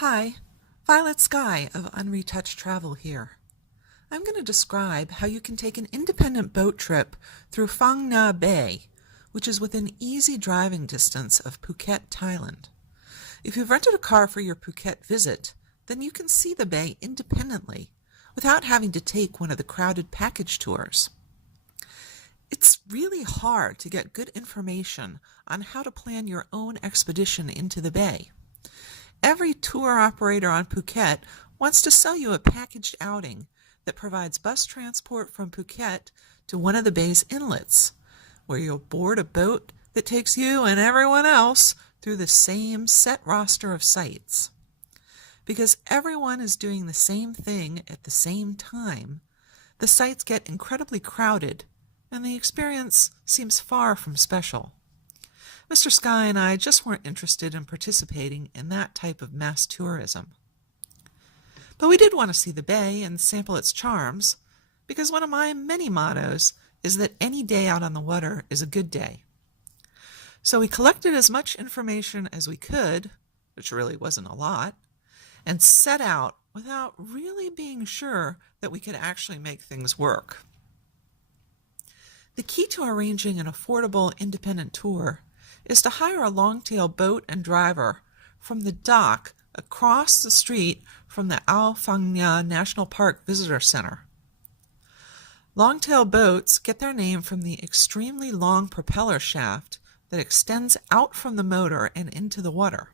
Hi, Violet Sky of Unretouched Travel here. I'm going to describe how you can take an independent boat trip through Phang Bay, which is within easy driving distance of Phuket, Thailand. If you've rented a car for your Phuket visit, then you can see the bay independently without having to take one of the crowded package tours. It's really hard to get good information on how to plan your own expedition into the bay. Every tour operator on Phuket wants to sell you a packaged outing that provides bus transport from Phuket to one of the bay's inlets, where you'll board a boat that takes you and everyone else through the same set roster of sites. Because everyone is doing the same thing at the same time, the sites get incredibly crowded, and the experience seems far from special. Mr. Sky and I just weren't interested in participating in that type of mass tourism. But we did want to see the bay and sample its charms, because one of my many mottos is that any day out on the water is a good day. So we collected as much information as we could, which really wasn't a lot, and set out without really being sure that we could actually make things work. The key to arranging an affordable independent tour is to hire a long-tail boat and driver from the dock across the street from the Ao Phang Nga National Park Visitor Center. Long-tail boats get their name from the extremely long propeller shaft that extends out from the motor and into the water.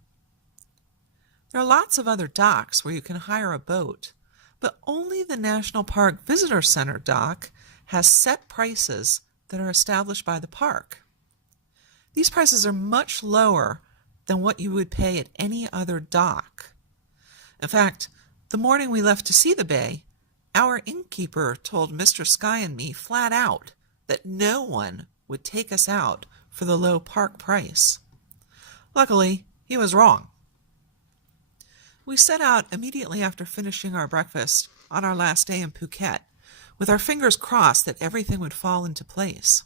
There are lots of other docks where you can hire a boat, but only the National Park Visitor Center dock has set prices that are established by the park. These prices are much lower than what you would pay at any other dock. In fact, the morning we left to see the bay, our innkeeper told Mr. Sky and me flat out that no one would take us out for the low park price. Luckily, he was wrong. We set out immediately after finishing our breakfast on our last day in Phuket, with our fingers crossed that everything would fall into place.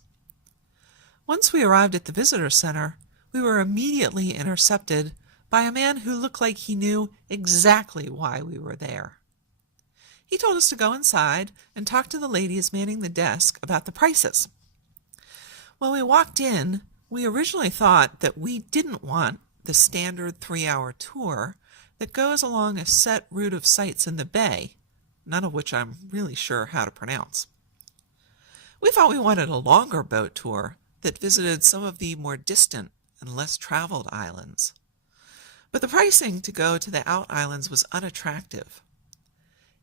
Once we arrived at the visitor center, we were immediately intercepted by a man who looked like he knew exactly why we were there. He told us to go inside and talk to the ladies manning the desk about the prices. When we walked in, we originally thought that we didn't want the standard 3-hour tour that goes along a set route of sites in the bay, none of which I'm really sure how to pronounce. We thought we wanted a longer boat tour that visited some of the more distant and less traveled islands. But the pricing to go to the out islands was unattractive.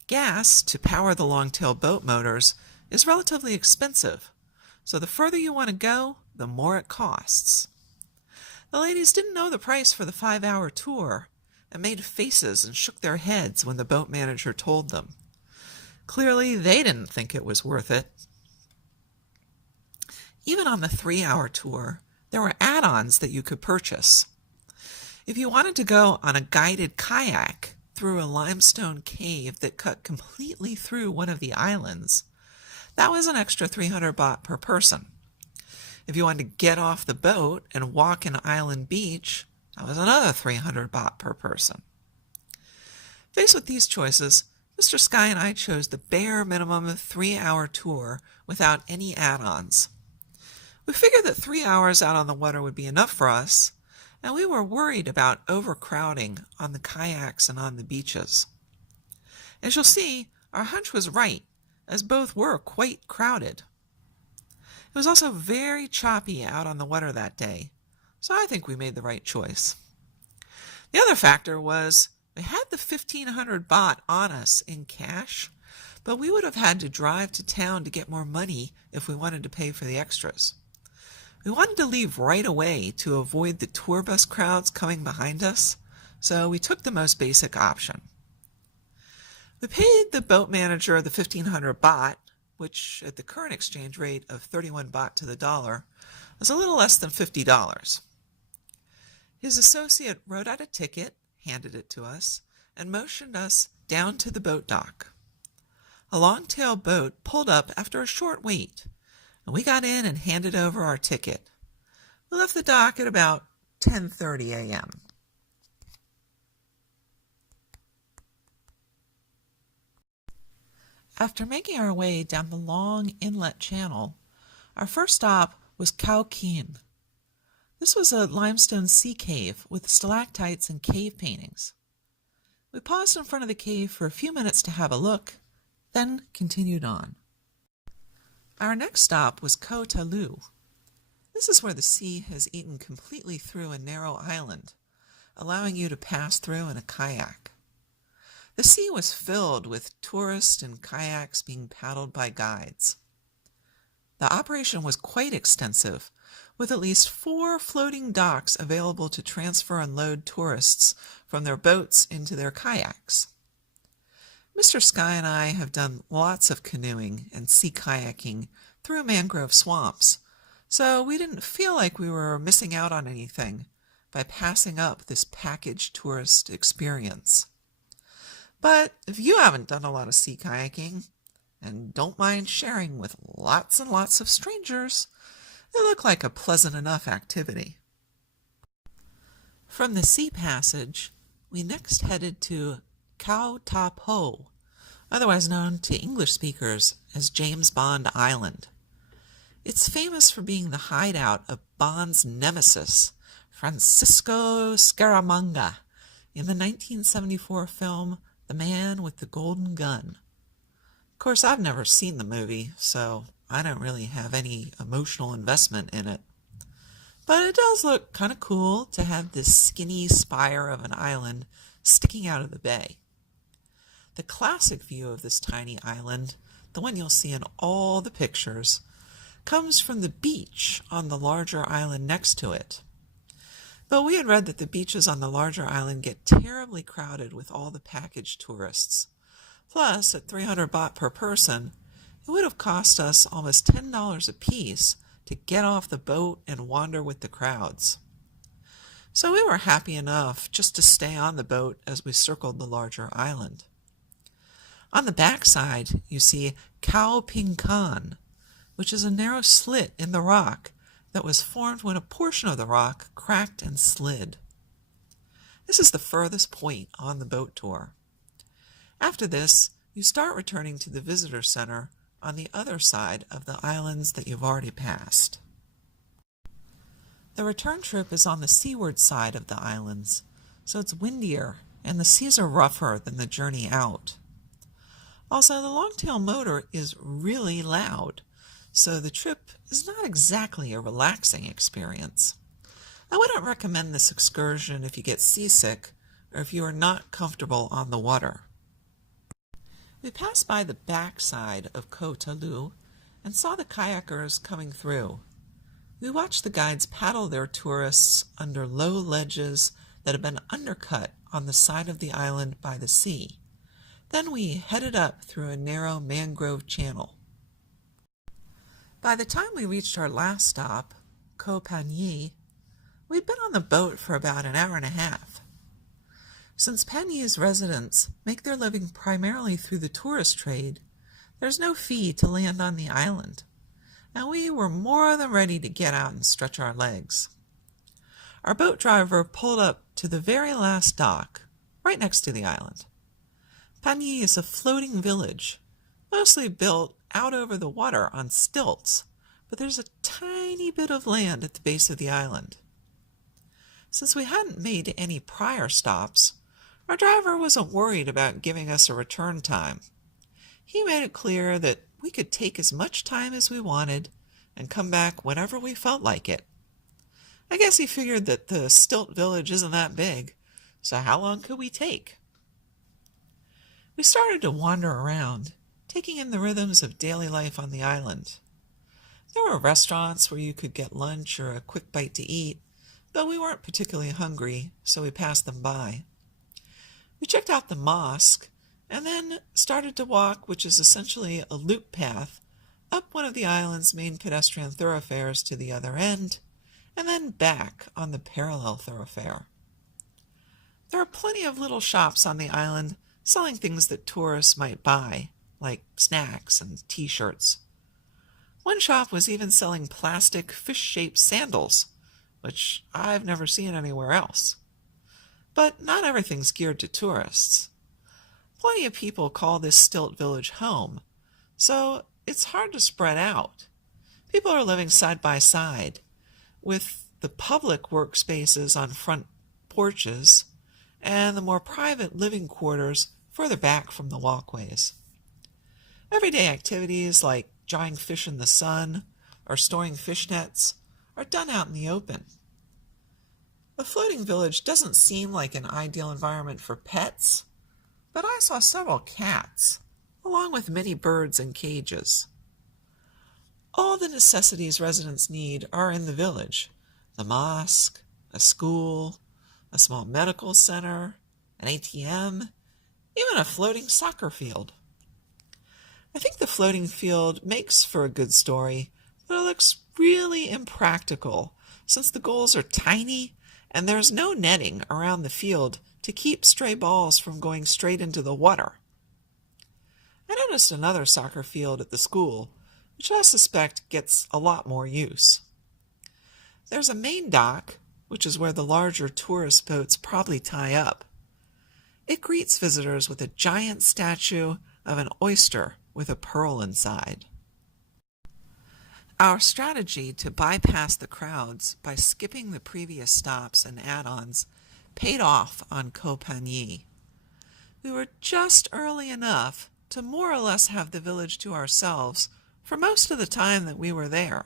Gas to power the long-tail boat motors is relatively expensive, so the further you want to go, the more it costs. The ladies didn't know the price for the 5-hour tour and made faces and shook their heads when the boat manager told them. Clearly, they didn't think it was worth it. Even on the 3-hour tour, there were add-ons that you could purchase. If you wanted to go on a guided kayak through a limestone cave that cut completely through one of the islands, that was an extra 300 baht per person. If you wanted to get off the boat and walk an island beach, that was another 300 baht per person. Faced with these choices, Mr. Sky and I chose the bare minimum 3-hour tour without any add-ons. We figured that 3 hours out on the water would be enough for us, and we were worried about overcrowding on the kayaks and on the beaches. As you'll see, our hunch was right, as both were quite crowded. It was also very choppy out on the water that day, so I think we made the right choice. The other factor was we had the 1,500 baht on us in cash, but we would have had to drive to town to get more money if we wanted to pay for the extras. We wanted to leave right away to avoid the tour bus crowds coming behind us, so we took the most basic option. We paid the boat manager the 1,500 baht, which at the current exchange rate of 31 baht to the dollar was a little less than $50. His associate wrote out a ticket, handed it to us, and motioned us down to the boat dock. A long-tail boat pulled up after a short wait, and we got in and handed over our ticket. We left the dock at about 10:30 a.m. After making our way down the long inlet channel, our first stop was Khao Kien. This was a limestone sea cave with stalactites and cave paintings. We paused in front of the cave for a few minutes to have a look, then continued on. Our next stop was Koh Ta Lu. This is where the sea has eaten completely through a narrow island, allowing you to pass through in a kayak. The sea was filled with tourists and kayaks being paddled by guides. The operation was quite extensive, with at least 4 floating docks available to transfer and load tourists from their boats into their kayaks. Mr. Sky and I have done lots of canoeing and sea kayaking through mangrove swamps, so we didn't feel like we were missing out on anything by passing up this packaged tourist experience. But if you haven't done a lot of sea kayaking and don't mind sharing with lots and lots of strangers, it looked like a pleasant enough activity. From the sea passage, we next headed to Koh Ta Po, otherwise known to English speakers as James Bond Island. It's famous for being the hideout of Bond's nemesis, Francisco Scaramanga, in the 1974 film The Man with the Golden Gun. Of course, I've never seen the movie, so I don't really have any emotional investment in it. But it does look kind of cool to have this skinny spire of an island sticking out of the bay. The classic view of this tiny island, the one you'll see in all the pictures, comes from the beach on the larger island next to it. But we had read that the beaches on the larger island get terribly crowded with all the package tourists. Plus, at 300 baht per person, it would have cost us almost $10 apiece to get off the boat and wander with the crowds. So we were happy enough just to stay on the boat as we circled the larger island. On the backside, you see Khao Ping Khan, which is a narrow slit in the rock that was formed when a portion of the rock cracked and slid. This is the furthest point on the boat tour. After this, you start returning to the visitor center on the other side of the islands that you've already passed. The return trip is on the seaward side of the islands, so it's windier and the seas are rougher than the journey out. Also, the longtail motor is really loud, so the trip is not exactly a relaxing experience. I wouldn't recommend this excursion if you get seasick or if you are not comfortable on the water. We passed by the backside of Koh Ta Lu and saw the kayakers coming through. We watched the guides paddle their tourists under low ledges that had been undercut on the side of the island by the sea. Then we headed up through a narrow mangrove channel. By the time we reached our last stop, Koh Phangan, we'd been on the boat for about an hour and a half. Since Phangan's residents make their living primarily through the tourist trade, there's no fee to land on the island, and we were more than ready to get out and stretch our legs. Our boat driver pulled up to the very last dock, right next to the island. Phangan is a floating village, mostly built out over the water on stilts, but there's a tiny bit of land at the base of the island. Since we hadn't made any prior stops, our driver wasn't worried about giving us a return time. He made it clear that we could take as much time as we wanted and come back whenever we felt like it. I guess he figured that the stilt village isn't that big, so how long could we take? We started to wander around, taking in the rhythms of daily life on the island. There were restaurants where you could get lunch or a quick bite to eat, but we weren't particularly hungry, so we passed them by. We checked out the mosque, and then started to walk, which is essentially a loop path, up one of the island's main pedestrian thoroughfares to the other end, and then back on the parallel thoroughfare. There are plenty of little shops on the island selling things that tourists might buy, like snacks and t-shirts. One shop was even selling plastic fish-shaped sandals, which I've never seen anywhere else. But not everything's geared to tourists. Plenty of people call this stilt village home, so it's hard to spread out. People are living side by side, with the public workspaces on front porches and the more private living quarters further back from the walkways. Everyday activities like drying fish in the sun or storing fish nets are done out in the open. The floating village doesn't seem like an ideal environment for pets, but I saw several cats, along with many birds in cages. All the necessities residents need are in the village: the mosque, a school, a small medical center, an ATM, even a floating soccer field. I think the floating field makes for a good story, but it looks really impractical since the goals are tiny and there's no netting around the field to keep stray balls from going straight into the water. I noticed another soccer field at the school, which I suspect gets a lot more use. There's a main dock, which is where the larger tourist boats probably tie up. It greets visitors with a giant statue of an oyster with a pearl inside. Our strategy to bypass the crowds by skipping the previous stops and add-ons paid off on Koh Phangan. We were just early enough to more or less have the village to ourselves for most of the time that we were there.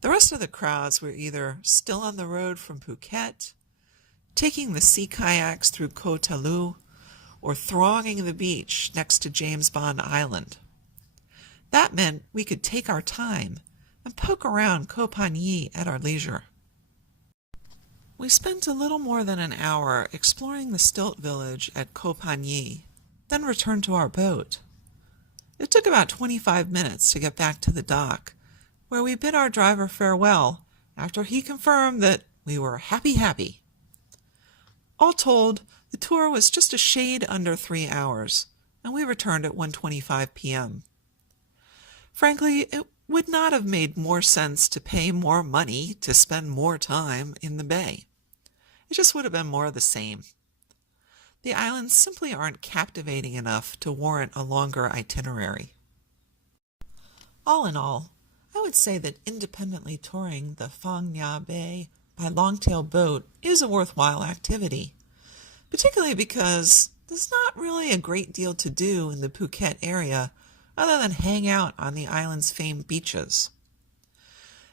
The rest of the crowds were either still on the road from Phuket, taking the sea kayaks through Koh Tao, or thronging the beach next to James Bond Island. That meant we could take our time and poke around Koh Phangan at our leisure. We spent a little more than an hour exploring the stilt village at Koh Phangan, then returned to our boat. It took about 25 minutes to get back to the dock, where we bid our driver farewell after he confirmed that we were happy. All told, the tour was just a shade under 3 hours, and we returned at 1:25 p.m. Frankly, it would not have made more sense to pay more money to spend more time in the bay. It just would have been more of the same. The islands simply aren't captivating enough to warrant a longer itinerary. All in all, I would say that independently touring the Phang Nga Bay by longtail boat is a worthwhile activity, particularly because there's not really a great deal to do in the Phuket area other than hang out on the island's famed beaches.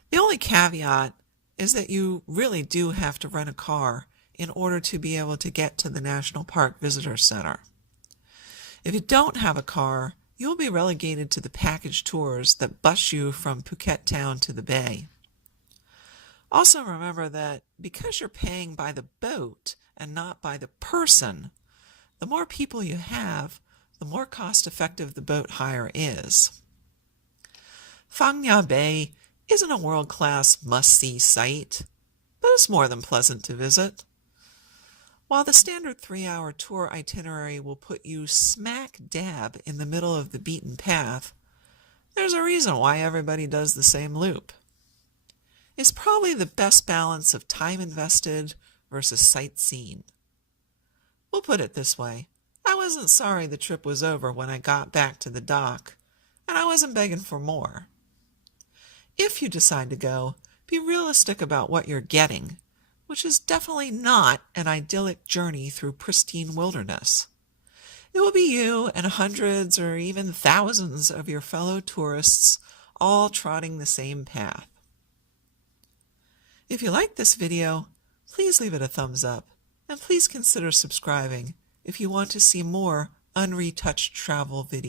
The only caveat is that you really do have to rent a car in order to be able to get to the National Park Visitor Center. If you don't have a car, you'll be relegated to the package tours that bus you from Phuket town to the bay. Also remember that because you're paying by the boat and not by the person, the more people you have, the more cost-effective the boat hire is. Phang Nga Bay isn't a world-class must-see site, but it's more than pleasant to visit. While the standard 3-hour tour itinerary will put you smack dab in the middle of the beaten path, there's a reason why everybody does the same loop. It's probably the best balance of time invested versus sightseeing. We'll put it this way. I wasn't sorry the trip was over when I got back to the dock, and I wasn't begging for more. If you decide to go, be realistic about what you're getting, which is definitely not an idyllic journey through pristine wilderness. It will be you and hundreds or even thousands of your fellow tourists all trotting the same path. If you like this video, please leave it a thumbs up, and please consider subscribing if you want to see more unretouched travel videos.